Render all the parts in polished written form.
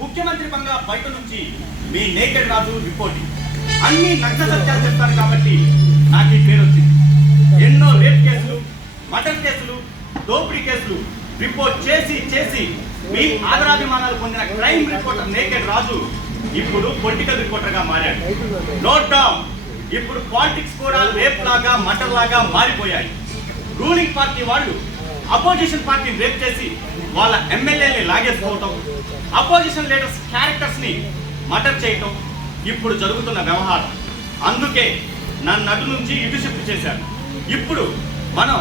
ముఖ్యమంత్రి బంగ్లా బయట నుంచి మీ నేకెడ్ రాజు రిపోర్టింగ్ అన్ని నగ్న సత్యాలు చెప్తాను కాబట్టి నాకు ఈ పేరు వచ్చింది. ఎన్నో రేప్ కేసులు, మర్డర్ కేసులు, దోపిడీ కేసులు రిపోర్ట్ చేసి చేసి మీ ఆదరాభిమానాలు పొందిన క్రైమ్ రిపోర్టర్ నేకెడ్ రాజు ఇప్పుడు పొలిటికల్ రిపోర్టర్ గా మారాడు. నోట్ డౌన్, ఇప్పుడు పాలిటిక్స్ కూడా రేప్ లాగా మర్డర్ లాగా మారిపోయాయి. రూలింగ్ పార్టీ వాళ్ళు అపోజిషన్ పార్టీని రేప్ చేసి వాళ్ళ ఎమ్మెల్యేని లాగేసుకోవటం, అపోజిషన్ లీడర్స్ క్యారెక్టర్స్ ని మర్డర్ చేయటం ఇప్పుడు జరుగుతున్న వ్యవహారం. అందుకే నన్ను అటు నుంచి ఇటు షిఫ్ట్ చేశారు. ఇప్పుడు మనం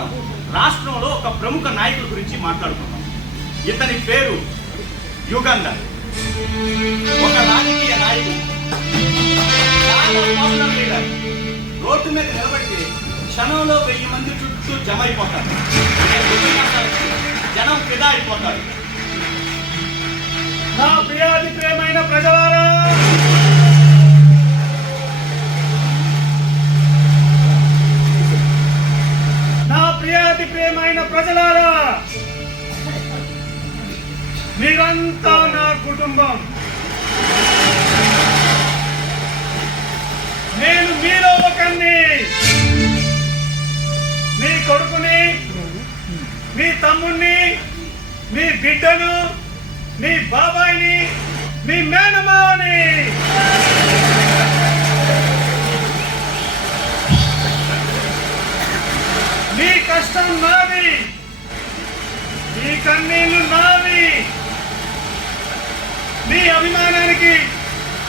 రాష్ట్రంలో ఒక ప్రముఖ నాయకుల గురించి మాట్లాడుతున్నాం. ఇతని పేరు యుగంధర్. ఒక రాజకీయ నాయకుడు, పాపులర్ లీడర్. రోడ్డు మీద నిలబడితే క్షణంలో 1000 మంది చుట్టూ జమ అయిపోతారు. జనం ఫిదా అయిపోతారు. నా ప్రియాది ప్రేమైన ప్రజలారా, నా ప్రియాది ప్రేమైన ప్రజలారా, మీరంతా నా కుటుంబం. నేను మీలో ఒకరిని. మీ కొడుకుని, మీ తమ్ముణ్ణి, మీ బిడ్డను, మీ బాబాయిని, మీ మేనమావని. మీ కష్టం నాది, మీ కన్నీళ్లు నావి. మీ అభిమానానికి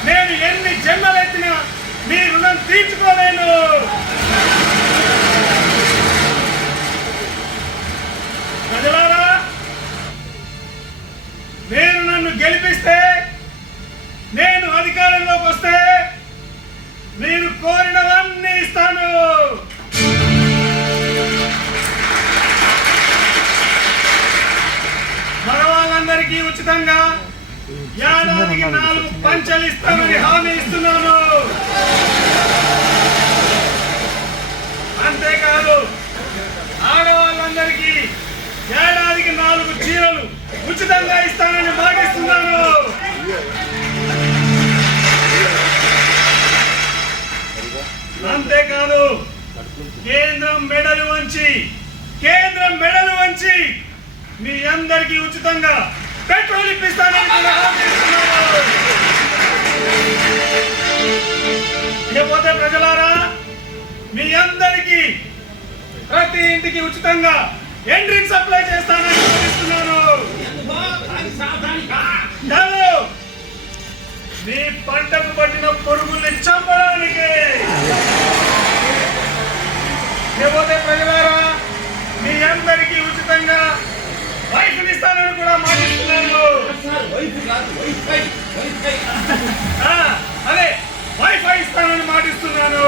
నేను ఎన్ని జన్మలెత్తినా మీ రుణం తీర్చుకోలేను. ప్రజలారా, మీరు నన్ను గెలిపిస్తే, నేను అధికారంలోకి వస్తే మీరు కోరినవన్నీ ఇస్తాను. మగవాళ్ళందరికీ ఉచితంగా ఏడాదికి 4 పంచలు ఇస్తానని హామీ ఇస్తున్నాను. అంతేకాదు, ఆడవాళ్ళందరికీ ఏడాదికి 4 చీరలు ఉచితంగా ఇస్తానని మాటిస్తున్నాను. అంతేకాదు, కేంద్రం మెడలు వంచి మీ అందరికీ ఉచితంగా పెట్రోల్ ఇప్పిస్తానని కూడా హామీ ఇస్తున్నాను. ఇకపోతే ప్రజలారా, మీ అందరికీ ప్రతి ఇంటికి ఉచితంగా ఎండ్రిన్ సప్లై చేస్తానని భావిస్తున్నాను. మీ పంటకు పట్టిన పురుగుల్ని చంపడానికి. లేకపోతే ప్రజలారా, మీ అందరికీ ఉచితంగా వైఫ్ ఇస్తానని కూడా మాటిస్తున్నాను. అదే వైఫై ఇస్తానని మాటిస్తున్నాను.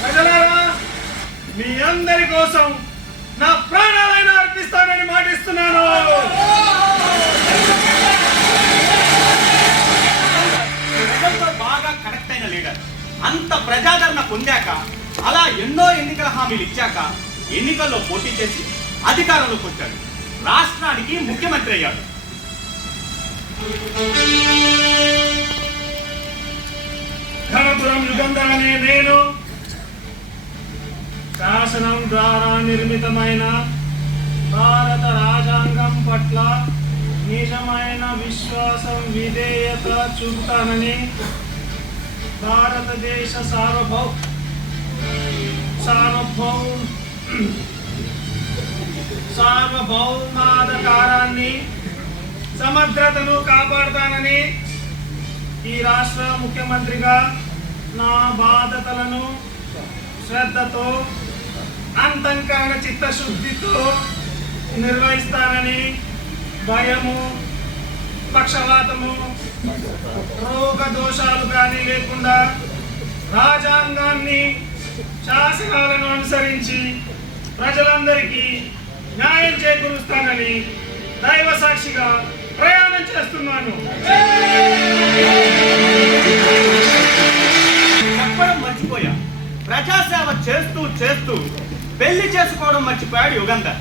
ప్రజలారా, మీ అందరి కోసం నా ప్రాణాలైనా అర్పిస్తానని మాటిస్తున్నాను. ప్రజలతో బాగా కనెక్ట్ అయిన లీడర్, అంత ప్రజాదరణ పొందాక, అలా ఎన్నో ఎన్నికల హామీలు ఇచ్చాక ఎన్నికల్లో పోటీ చేసి అధికారంలోకి వచ్చాడు. రాష్ట్రానికి ముఖ్యమంత్రి అయ్యాడు. ఘనపురం యుగంధర్ అనే నేను శాసనం ద్వారా నిర్మితమైన భారత రాజ్యాంగం పట్ల నిజమైన విశ్వాసం, విధేయత చూపుతానని భారతదేశ సార్వభౌమాధికారాన్ని, సమగ్రతను కాపాడుతానని ఈ రాష్ట్ర ముఖ్యమంత్రిగా నా బాధ్యతలను శ్రద్ధతో, అంతఃకరణ చిత్తశుద్ధితో నిర్వహిస్తానని భయము, పక్షవాతము, రోగ దోషాలు కానీ లేకుండా రాజ్యాంగాన్ని, శాసనాలను అనుసరించి ప్రజలందరికీ న్యాయం చేకూరుస్తానని దైవ సాక్షిగా ప్రయాణం చేస్తున్నాను. చెప్పడం మర్చిపోయా, ప్రజాసేవ చేస్తూ చేస్తూ పెళ్లి చేసుకోవడం మర్చిపోయాడు యుగంధర్.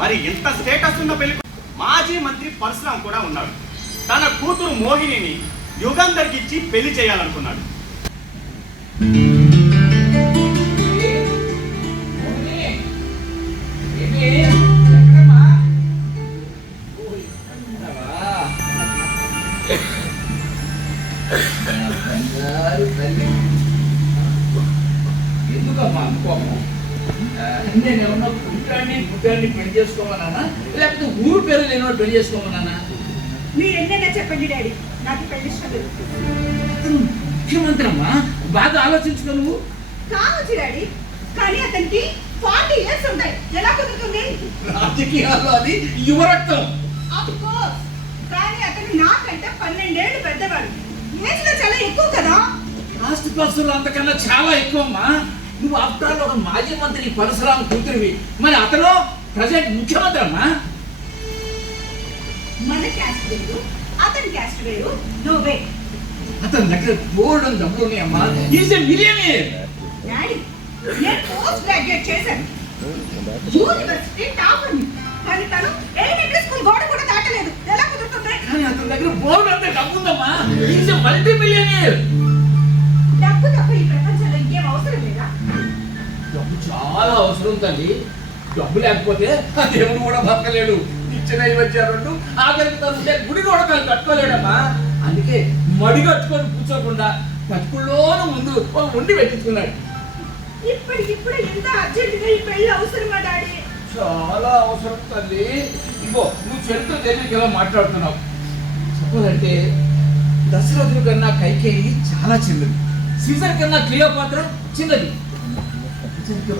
మరి ఇంత స్టేటస్ ఉన్న పెళ్లి మాజీ మంత్రి పరశురాం కూడా ఉన్నాడు. తన కూతురు మోహినిని యుగంధర్కి ఇచ్చి పెళ్లి చేయాలనుకున్నాడు. ఎందుకమ్మా అనుకోము? నేనేమన్నా పుట్టాన్ని పెళ్లి చేసుకోమన్నానా, లేకపోతే ఊరు పేరు నేను పెళ్లి చేసుకోమన్నానా? మీరు ఎన్నైనా చెప్పండి డాడీ, నాకు పెళ్లి ఇష్టం లేదు. ముఖ్యమంత్రి అమ్మా, బాగా ఆలోచించుకో నువ్వు. కావచ్చు డాడీ, కానీ అతనికి 40 years ఉంటాయి. ఎలా కుదురుతుంది? రాజకీయాల్లో అది యువరక్తం. Of course. కానీ అతను నాకంటే 12 ఏళ్ళు పెద్దవాడు. ఏజ్ లో చాలా ఎక్కువ కదా. ఆస్తిపాస్తులు అంతకన్నా చాలా ఎక్కువ అమ్మా. నువ్వు ఆఫ్టర్ ఒక మాజీ మంత్రి పరశురామ కూతురివి, మరి అతను ప్రజెంట్ ముఖ్యమంత్రి అమ్మా. మన క్యాస్ట్ వేరు, అతని క్యాస్ట్ వేరు. No way. అతని దగ్గర గోల్డెన్ డబ్బులు ఉన్నాయమ్మా. Is a millionaire. డాడీ, నేను పోస్ట్ గ్రాడ్యుయేట్ చేశాను, యూనివర్సిటీ టాపర్. కానీ తను ఎలిమెంటరీ స్కూల్ గోడ కూడా దాటలేదు. ఎలా కుదురుతుంది? కానీ అతని దగ్గర బోర్డు అంత డబ్బు ఉందమ్మా. Is a multi millionaire. డబ్బు తప్ప ఈ ప్రపంచంలో ఇంకేం అవసరం లేదా? డబ్బు చాలా అవసరం తల్లి. డబ్బు లేకపోతే ఆ దేవుడు కూడా బతకలేడు. ఇచ్చిన ఇవ్వచ్చారు, ఆఖరికి తను గుడి కూడా తను కట్టుకోలేడమ్మా. అందుకే మడి కట్టుకొని కూర్చోకుండా బతుకుల్లోనూ ముందు ఒక ఉండి పెట్టించుకున్నాడు. ఇప్పుడు ఎంత అర్జెంటుగా ఈ పెళ్లి అవసరమా డాడీ? చాలా అవసరం తల్లి. ఇంకో నువ్వు చరిత్ర తెలియక ఇలా మాట్లాడుతున్నావు. చెప్పాలంటే దశరథుడి కన్నా కైకేయి చాలా చిన్నది, సీజర్ కన్నా క్లియోపాత్ర చిన్నది.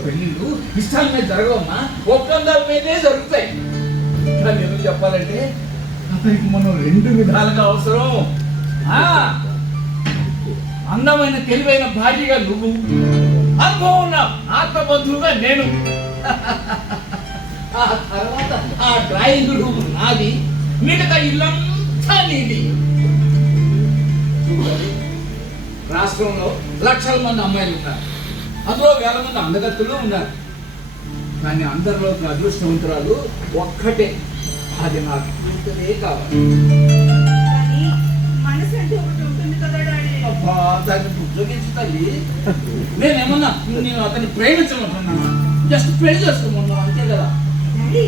పెళ్లిళ్ళు ఇష్టాల మీద జరగవమ్మా, ఒప్పందాల మీదే జరుగుతాయి. కానీ ఎందుకు చెప్పాలంటే అతనికి మనం 2 విధాలుగా అవసరం. అందమైన తెలివైన భార్యగా నువ్వు, అనుభవం ఉన్న ఆత్మబంధువుగా నేను. ఆ తర్వాత ఆ డ్రాయింగ్ రూమ్ నాది, మిగతా ఇల్లంతా నీది. రాష్ట్రంలో లక్షల మంది అమ్మాయిలు ఉన్నారు, అందులో వేల మంది అందగత్తులు ఉన్నారు. కానీ అందరిలో ఒక అదృష్టవంతురాలు ఒక్కటే, అది నాకు కూతురే కావాలి. కానీ మనసు అంటే ఒకటి ఉంటుంది కదా డాడీ. అబ్బా, దాన్ని ఉద్యోగించు తల్లి. నేనేమన్నా నేను అతన్ని ప్రేమించమంటున్నాను, జస్ట్ పెళ్లి చేసుకోమన్నా అంతే కదా. డాడీ,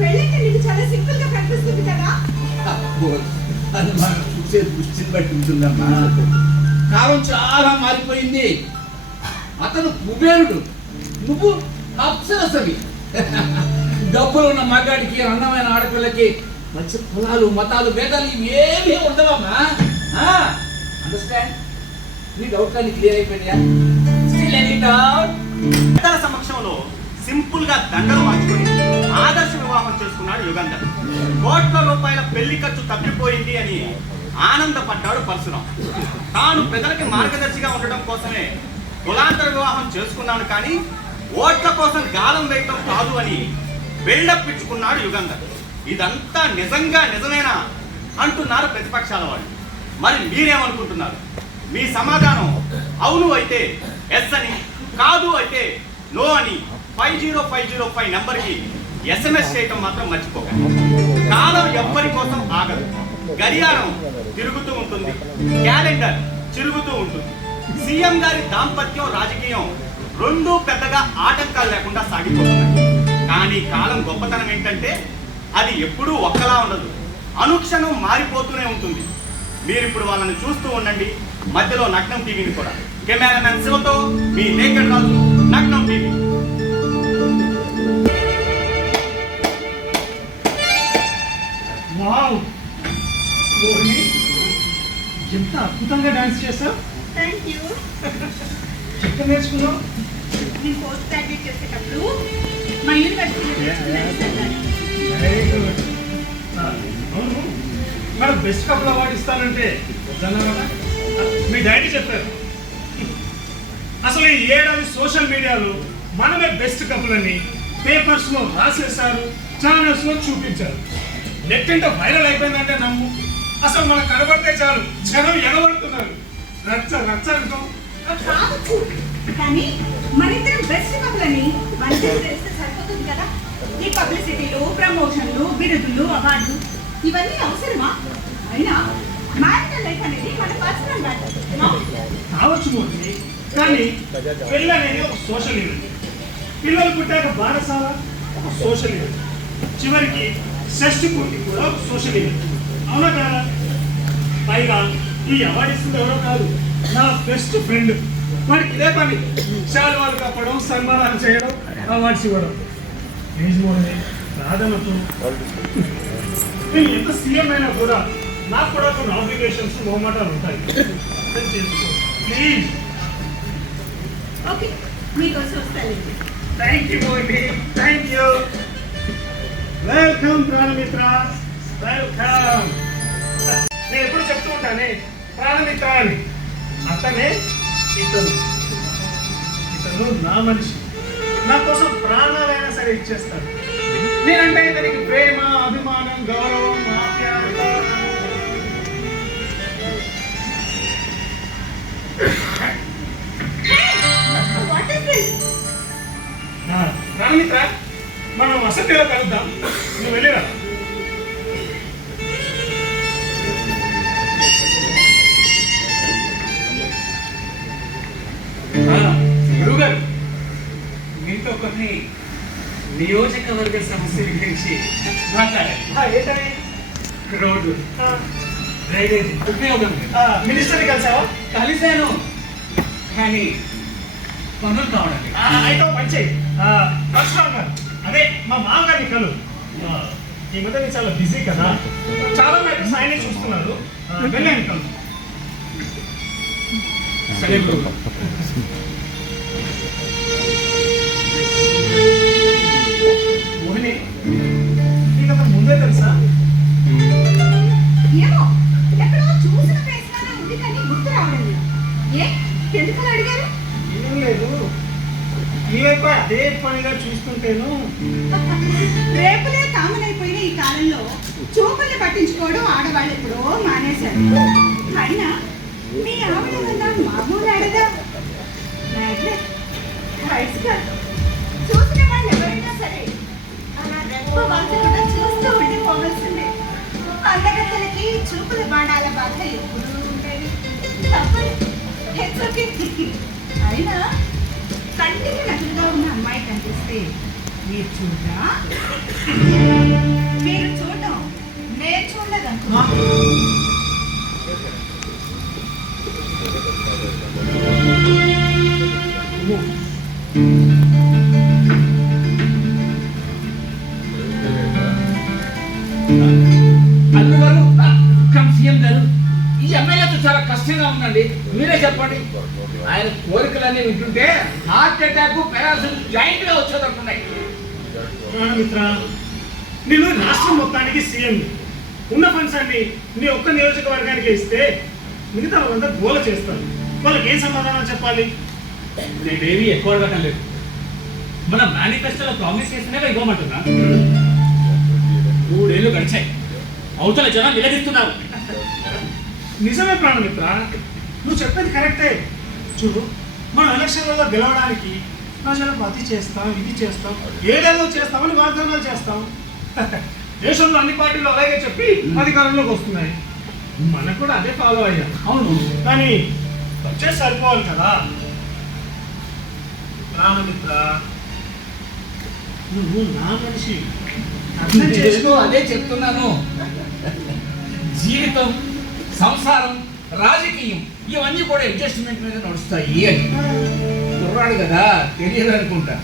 పెళ్ళంటే నీకు చాలా సింపుల్ గా కనిపిస్తుంది కదా. అబ్బో, అది మనం చూసే దృష్టిని బట్టి ఉంటుందమ్మా. కాలం చాలా మారిపోయింది. అతను కుబేరుడు, నువ్వు అప్సరసవి. డబ్బులు ఉన్న మగాడికి, అందమైన ఆడపిల్లకి మంచి కులాలు, మతాలు, భేదాలు ఇవేమీ ఉండవమ్మా. అండర్స్టాండ్? నీ డౌట్ కానీ క్లియర్ అయిపోయినాయా? Still any doubt? పెద్దల సమక్షంలో సింపుల్ గా దండలు మార్చుకొని ఆదర్శ వివాహం చేసుకున్నాడు యుగంధర్. కోట్ల రూపాయల పెళ్లి ఖర్చు తప్పిపోయింది అని ఆనందపడ్డాడు పరశురాం. తాను పెద్దలకి మార్గదర్శిగా ఉండడం కోసమే కులాంతర వివాహం చేసుకున్నాను, కానీ ఓట్ల కోసం గాలం వేయటం కాదు అని బిల్డప్ ఇచ్చుకున్నాడు యుగంధర్. ఇదంతా నిజమేనా అంటున్నారు ప్రతిపక్షాల వాళ్ళు. మరి మీరేమనుకుంటున్నారు? మీ సమాధానం అవును అయితే ఎస్ అని, కాదు అయితే నో అని 50505 నెంబర్కి SMS చేయటం మాత్రం మర్చిపోకండి. కాలం ఎవ్వరి కోసం ఆగదు. గడియారం తిరుగుతూ ఉంటుంది, క్యాలెండర్ తిరుగుతూ ఉంటుంది. సీఎం గారి దాంపత్యం, రాజకీయం రెండూ పెద్దగా ఆటంకాలు లేకుండా సాగిపోతున్నాయి. కానీ కాలం గొప్పతనం ఏంటంటే అది ఎప్పుడూ ఒక్కలా ఉండదు, అనుక్షణం మారిపోతూనే ఉంటుంది. మీరు ఇప్పుడు వాళ్ళని చూస్తూ ఉండండి, మధ్యలో నగ్నం టీవీని కూడా. కెమెరామెన్ శివతో మీ నేకెడ్ రాజు, నగ్నం టీవీ. వావ్, మోహిని, ఎంత అద్భుతంగా డాన్స్ చేశావు. Thank you. ఎక్కడ నేర్చుకున్నావు? నేను పోస్ట్ గ్రాడ్యుయేట్ చేసేటప్పుడు మా యూనివర్సిటీలో నేర్చుకున్నాను. Very good. అవును, మేడం బెస్ట్ కపుల్ అవార్డు ఇస్తానంటే వద్దన్నారా? మీ డాడీ చెప్పారు. అసలు ఈ ఏడాది సోషల్ మీడియాలో మనమే బెస్ట్ కపుల్ అని పేపర్స్ లో రాసేశారు, ఛానల్స్ లో చూపించారు. నెట్ అంటే వైరల్ అయిపోయిందంటే నమ్ము. అసలు మనకు కనబడితే చాలు జనం ఎగబడుతున్నారు. రచ్చ అంటాం. కావచ్చు, కానీ మనిద్దరం బెస్ట్ కపుల్ అని మనకి తెలిస్తే సరిపోతుంది కదా. ఈ పబ్లిసిటీలు, ప్రమోషన్లు, బిరుదులు, అవార్డులు ఇవన్నీ అవసరమా? అయినా కానీ పెళ్ళి అనేది ఒక సోషల్ ఈవెంట్, పిల్లలు పుట్టాక బారసాల ఒక సోషల్ ఈవెంట్, చివరికి షష్టి పూర్తి కూడా ఒక సోషల్ ఈవెంట్. అవునా కదా? పైగా ఈ అవార్డు ఇస్తుంది ఎవరో కాదు, నా బెస్ట్ ఫ్రెండ్. వాడికి ఇదే పని, శాలువాలు కప్పడం, సన్మానాలు చేయడం, అవార్డ్స్ ఇవ్వడం. యజమాని ప్రాధాన్యత. నేను ఎంత సీఎం అయినా కూడా నాకు కూడా కొన్ని ఆబ్లిగేషన్స్, మొహమాటాలు ఉంటాయి. అర్థం చేసుకో ప్లీజ్. ఓకే, మీకోసం వస్తానండి. Thank you Mohini, thank you. Welcome ప్రాణమిత్ర, వెల్కమ్. నేను ఎప్పుడు చెప్తూ ఉంటానే ప్రాణమిత్ర అని. అతనే ఇతను. ఇతను నా మనిషి, నా కోసం ప్రాణాలైనా సరే ఇచ్చేస్తాడు. నేనంటే ఇతనికి ప్రేమ, అభిమానం, గౌరవం, ఆప్యాయత. What is this? ప్రాణమిత్ర, మనం వసతిలో కలుద్దాం, నువ్వు వెళ్ళిరా. గురుగారు, మీతో కొన్ని నియోజకవర్గ సమస్యల గురించి మాట్లాడాలి. ఏంటని? రోడ్డు, డ్రైనేజ్ ఉపయోగం మినిస్టర్ని కలిసావా? కలిశాను, కానీ పనులు కావడానికి. అయితే మంచి పరశురామ్ గారు, అదే మా మామగారిని కలు. ఈ మధ్య మీరు చాలా బిజీ కదా, చాలా మంది సాయనే చూస్తున్నారు. వెళ్ళండి కలు. సరే గురువు. మోహిని, నీకు అతను ముందే తెలుసా? ఏమో, ఎక్కడో చూసిన ఫేస్లానే ఉంది కానీ గుర్తు రావడం లేదు. ఏ, ఎందుకలా అడిగారు? ఏం లేదు, ఈ వైపు అదే పనిగా చూస్తుంటేను. రేపులే కామన్ అయిపోయిన ఈ కాలంలో చూపుల్ని పట్టించుకోవడం ఆడవాళ్ళు ఎప్పుడో మానేశారు. అయినా మీ ఆవిడ వల్ల మామూలు ఆడదా? చూసిన వాళ్ళు ఎవరైనా సరే అలా రెప్ప వాల్చకుండా చూస్తూ ఉండిపోవలసిందే. అందగత్తలకి చూపుల బాణాల బాధ ఎప్పుడూ ఉండేది. తప్పదు, హెచ్చరికే. అయినా కంటికి నటులుగా ఉన్న అమ్మాయి కనిపిస్తే మీరు చూడరా? మీరు చూడడం నేను చూడలేదనుకో. అల్లు గారు, సీఎం గారు, ఈ ఎమ్మెల్యేతో చాలా కష్టంగా ఉందండి. మీరే చెప్పండి. ఆయన కోరికలన్నీ వింటుంటే హార్ట్ అటాక్, పెరాలసిస్ జాయింట్ గా వచ్చేదంటున్నాయి. ప్రాణమిత్ర, నేను రాష్ట్రం మొత్తానికి సీఎం. ఉన్న ఫండ్స్ అన్ని నీ ఒక్క నియోజకవర్గానికి ఇస్తే మిగతా వాళ్ళంతా గోల చేస్తారు. వాళ్ళకి ఏం సమాధానం చెప్పాలి? నేనేమీ ఎక్కువ అడగటం లేదు. మన మేనిఫెస్టోలో ప్రామిస్ చేస్తేనే ఇవ్వమంటున్నా. 3 ఏళ్ళు గడిచాయి, అవతల జనం నిలదీస్తున్నారు. నిజమే ప్రాణమిత్ర, నువ్వు చెప్పేది కరెక్టే. చూడు, మనం ఎలక్షన్లలో గెలవడానికి ప్రజలకు అది చేస్తాం, ఇది చేస్తాం, ఏదేదో చేస్తామని వాగ్దానాలు చేస్తాం. దేశంలో అన్ని పార్టీలు అలాగే చెప్పి అధికారంలోకి వస్తున్నాయి. మనకు కూడా అదే ఫాలో అయ్యాం. అవును, కానీ వచ్చేసి సరిపోవాలి కదా. ప్రాణమిత్ర, నువ్వు నా మనిషి, అర్థం చేసుకో. అదే చెప్తున్నాను. జీవితం, సంసారం, రాజకీయం ఇవన్నీ కూడా అడ్జస్ట్మెంట్ మీద నడుస్తాయి అని. కుర్రాడు కదా, తెలియదు అనుకుంటా.